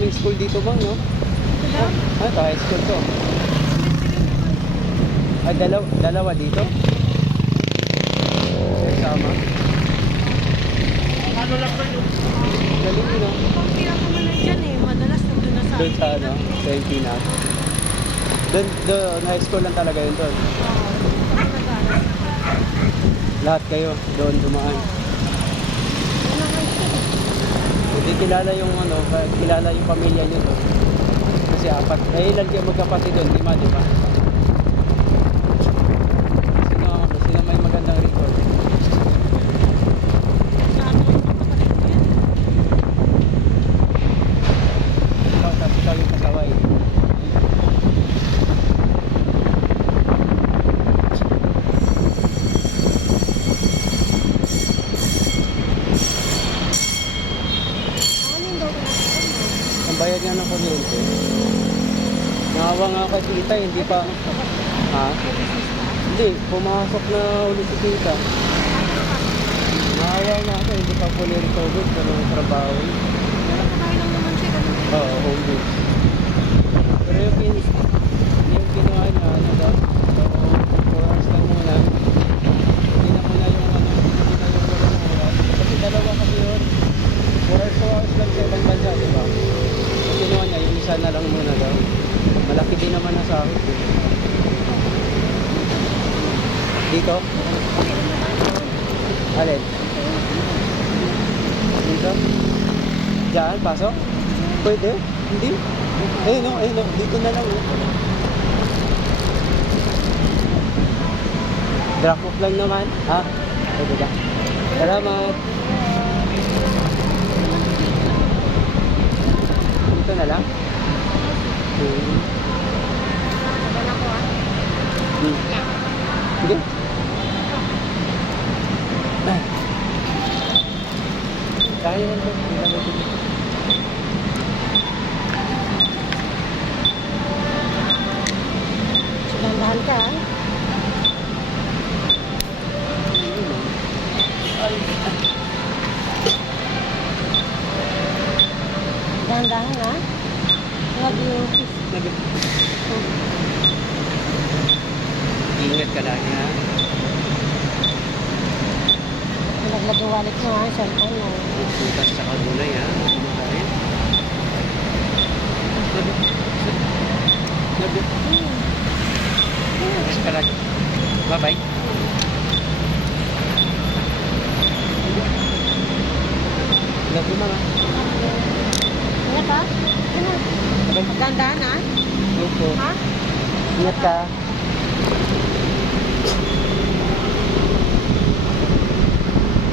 daming school dito bang, no? Ah, ito, high school to. Ay, dalawa dito? Sama. Ano lang ba yung Galing yun, no? Pag pinakamalan dyan eh, madalas nandun na sa Doon sa, ano, sa Pinas. Doon, high school lang talaga yun doon. Lahat kayo, doon dumaan. Hindi kilala yung ano, kilala yung pamilya nyo doon. Kasi apat, ilan kayo magkapatid doon, 5, di ba? Sino may magandang record? Tapos ikaw yung kasaway. Ang bayad nga ng kuryente. Nahawa nga kay tita, hindi pa. Ha? Hindi, pumasok na ulit si tita. Nahawa nga ako, hindi pa fully recovered sa mga trabaho. Oo, home base. Pero yung ginawa niya, ano daw, 4 hours lang muna. Hindi na muna yung ano, hindi na yung walang oras. Kasi dalawa kasi yun. 4 hours lang sa ibang bansa, di ba? Yung ginawa niya, yung isa na lang muna daw. Malaki din naman ang sahod. Dito? Alin? Dito? Diyan, pasok? Pwede? Hindi? Ayun no, dito na lang. Drop off lang naman. Ha? Pwede ba? Salamat. Dito na lang? Hindi? Kaya yan ba? Dahan ka ah. Dahan-dahan ah. Love you. Ingat ka lagi ha. Naglagawalik mo ha, cellphone mo. Bukas sa gulay ha. Kumakain. Labi. Ingat ka lagi. Bye-bye. Love you mama. Ingat ha? Ingat. Magandaan ha? Opo. Ha? Ingat ka.